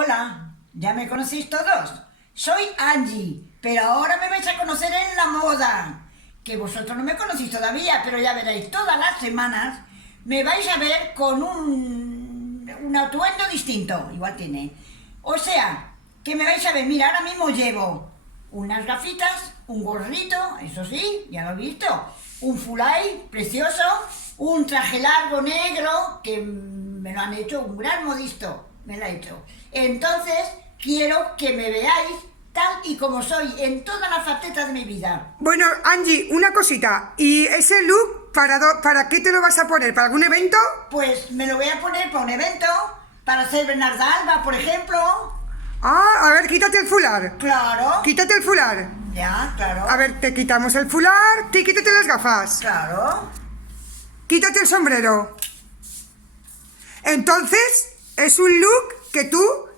Hola, ¿ya me conocéis todos? Soy Angie, pero ahora me vais a conocer en la moda. Que vosotros no me conocéis todavía, pero ya veréis, todas las semanas me vais a ver con un atuendo distinto, igual tiene. O sea, que me vais a ver, mira, ahora mismo llevo unas gafitas, un gorrito, eso sí, ya lo he visto, un fulay precioso, un traje largo negro, que me lo han hecho un gran modisto, me lo ha hecho. Entonces, quiero que me veáis tal y como soy, en todas las facetas de mi vida. Bueno, Angie, una cosita. ¿Y ese look para qué te lo vas a poner? ¿Para algún evento? Pues me lo voy a poner para un evento, para hacer Bernarda Alba, por ejemplo. Ah, a ver, quítate el fular. Claro. Quítate el fular. Ya, claro. A ver, te quitamos el fular, quítate las gafas. Claro. Quítate el sombrero. Entonces, es un look que tú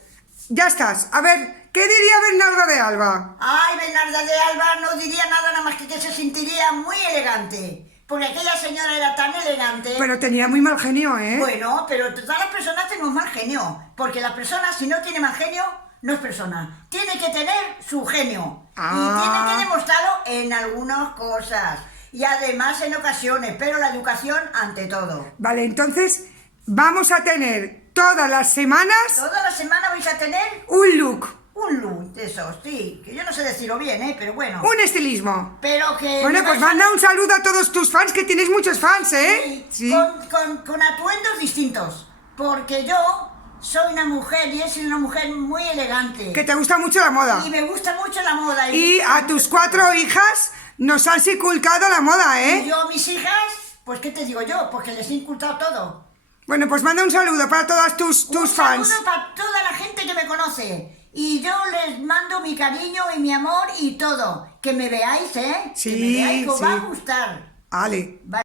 ya estás. A ver, ¿qué diría Bernarda de Alba? Ay, Bernarda de Alba no diría nada más que se sentiría muy elegante. Porque aquella señora era tan elegante. Pero tenía muy mal genio, ¿eh? Bueno, pero todas las personas tenemos mal genio. Porque la persona, si no tiene mal genio, no es persona. Tiene que tener su genio. Ah. Y tiene que demostrarlo en algunas cosas. Y además en ocasiones. Pero la educación ante todo. Vale, entonces vamos a tener todas las semanas Toda la semana vais a tener un look, un look de esos, sí. Que yo no sé decirlo bien, pero bueno. un estilismo. Pero que... Bueno, pues manda un saludo a todos tus fans, que tienes muchos fans, ¿eh? Sí, con atuendos distintos. Porque yo soy una mujer y es una mujer muy elegante. Que te gusta mucho la moda. Y me gusta mucho la moda. Y a tus 4 hijas nos has inculcado la moda, Y ¿eh? yo a mis hijas, pues ¿qué te digo yo? Porque les he inculcado todo. Bueno, pues manda un saludo para todas tus fans. Un saludo para toda la gente que me conoce. Y yo les mando mi cariño y mi amor y todo. Que me veáis, ¿eh? Sí, que me veáis, que os sí. va a gustar. Ale. Vale.